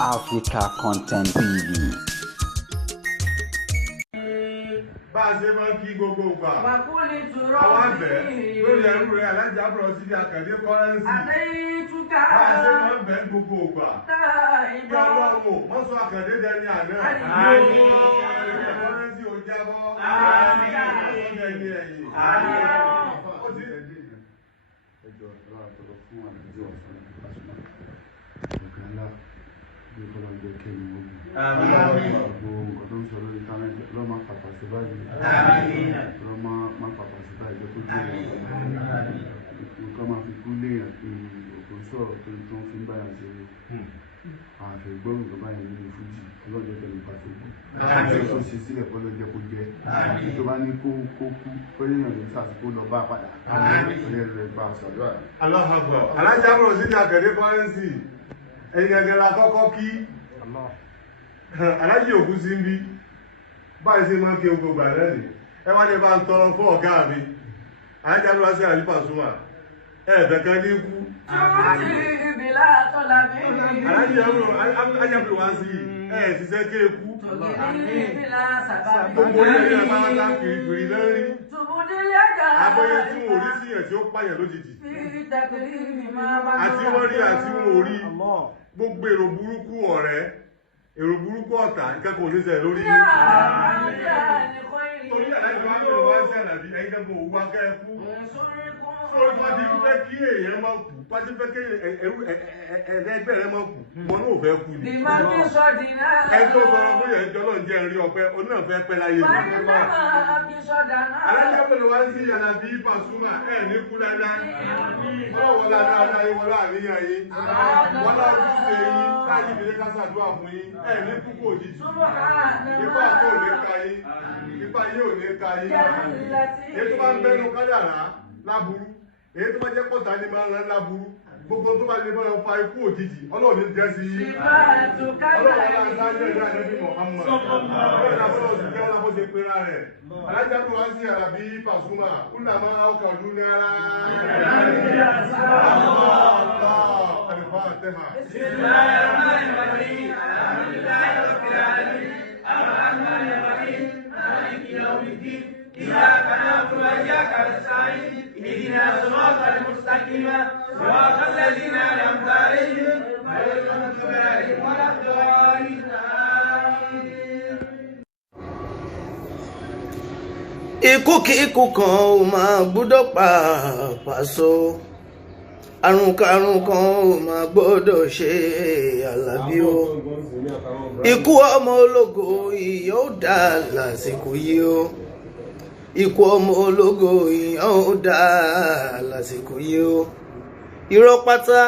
Africa Content TV. Bá a ṣe máa ń kí gbogbo ìgbà. Wàkúlì tùrọ̀ Àwọn àgbẹ̀ lórí ẹrú rẹ̀ Alájà Bros sí Àkàndé Kọ́rẹ́nsì. àtẹ̀yìn túká. Bá a ṣe máa ń bẹ̀ gbogbo ìgbà. Kí Ọlọ́run wọ́n sọ Àkàndé dẹni àná. Kọ́rẹ́nsì ò jábọ́. Wọ́n dẹni ẹ̀yìn. Alájà Bros sí Àkàndé Kọ́rẹ́nsì. Ẹ̀yin gẹ́gẹ́ la kọ́kọ́ kí. Alájì òkú sí ń bí. Báyìí ṣe máa ń ké gbogbo àlẹ́ nì. Ẹ wá ní bá ń tọrọ fún ọ̀gá mi. Alájà Bros sí Àlí Pasuma. Ẹ̀ẹ̀bẹ̀ kan ní ikú. Alájà Bros wá sí ẹ̀ ṣiṣẹ́ ké ikú. Gbogbo ilé ìlú àbáwátá kìrìkìrì lórí. Abọ́yé tí wọ́n rí sí ẹ̀ tí ó pààyàn lójijì. Àti wọ́n rí àti wọ́n ò rí. Gbogbo èrò burúkú ọ̀rẹ́, èrò burúkú ọ̀tá, ìkẹ́kọ̀ọ́ oníṣẹ́ lórí. Torí àdájọ́ wá lọ́wọ́ wá sí àdàbí ẹ̀yìn kẹ́kọ̀ọ́ òwú akẹ́ fún. Sọ́rọ́ tó ti fẹ́ kí èèyàn máa kú, tó ti fẹ́ kí ẹgbẹ́ rẹ máa kú, wọn náà fẹ́ kú ni. Ẹ tó sọ̀rọ̀ fún yẹn jọ náà jẹ́ rí ọpẹ́, ó náà fẹ́ pẹ́ láyé mi. Alájà Bros wá sí Àlàbí Pasuma, ẹ̀ ní kú dáadáa. Wọ́n wọ́n dáadáa yín, wọ́n láàníyàn yín. Wọ́n láàdúgbò yín, káàdì ìdílé kásàdúrà fún yín. Ẹ̀ ní kúkú òjijì. Ipa tó ò ní ka yín. Ipa yín ò ní ka yín. Èyí tó bá ń bẹ́nu kádàrá láburú. Èyí tó bá jẹ́ pọ̀tà ní máa ń rán láburú. Gbogbo tó bá lè bá fa ikú òjijì, Ọlọ́run ní jẹ́ sí yín. Ọlọ́run aláǹsáájú ẹ̀dá Ànábì Muhammad. Ọlọ́run àbọ̀lọ̀ sì fẹ́ ọlọ́bọ̀ ṣe pera rẹ̀. Alájà Bros wá sí Àlàbí Pasuma, kúnlá máa ọkọ̀ ọdún ní ara. إياك نعبد وإياك نستعين اهدنا الصراط المستقيم صراط الذين أنعمت عليهم غير المغضوب عليهم ولا الضالين. Ikú kí ikú kan ò máa gbọ́dọ̀ pa Paso, àrùn karùn kan ò máa gbọ́dọ̀ ṣe Àlàbí o. Ikú ọmọ ológo ìyà ó dá lásìkò yìí o. Ikú ọmọ ológo ìyà ó dá lásìkò yìí o. Irọ́ pátá,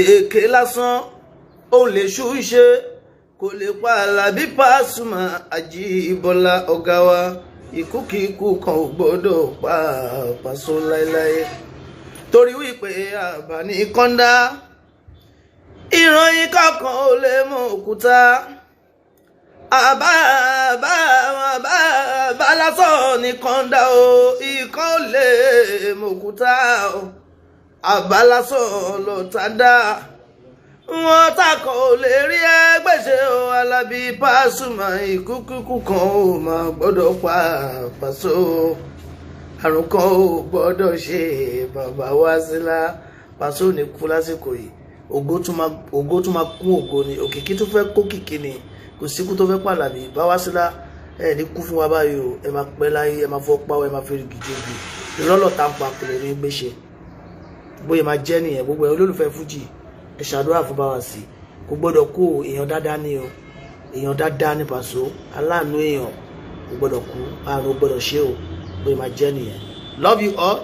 èké lásán, ó lè ṣú ṣe, kò lè pa Àlàbí Pasuma Àjíbọ́lá ọ̀gá wa. Ikú kí ikú kan ò gbọ́dọ̀ pa Paso láéláé. Torí wípé àbáni kọ́ńdá, ìran yín kankan ò lè mọ òkúta. Àbá lásán ní kọ́ńdá o, ìkan ò lè mọ òkúta o. Àbá lásán ló ta dá, wọn takọ̀ ò lè rí ẹgbẹ́ ṣe o. Àlàbí Pasuma, ikú kíkú kan ò máa gbọ́dọ̀ pa Paso, àrùn kan ò gbọ́dọ̀ ṣe bàbá Wásílà. Paso ní kú lásìkò yìí, ògo tún máa kún ògo ni, òkìkí tó fẹ́ kó kìkì ni, kò síkú tó fẹ́ pàlàbí bá Wásílà. Ẹ ní kú fún wa báyìí o, ẹ máa pẹ́ láyé, ẹ máa fọ́ pàwọ́, ẹ máa fi gìjègbè ìrọ́lọ̀ tá ń pa kò lè ní gbéṣe. Bóyá máa jẹ́ nìyẹn. Gbogbo ẹ̀ olólùfẹ́ fújì, ẹ ṣàdúrà fún báwa sí, kò gbọ́dọ̀ kú èèyàn dáadáa ní o, èèyàn dáadáa ní Paso, aláàánú èèyàn kò gbọ́dọ̀ kú, àrùn ò gbọ́dọ̀ ṣe o. Bóyá máa jẹ́ nìyẹn. Love you all.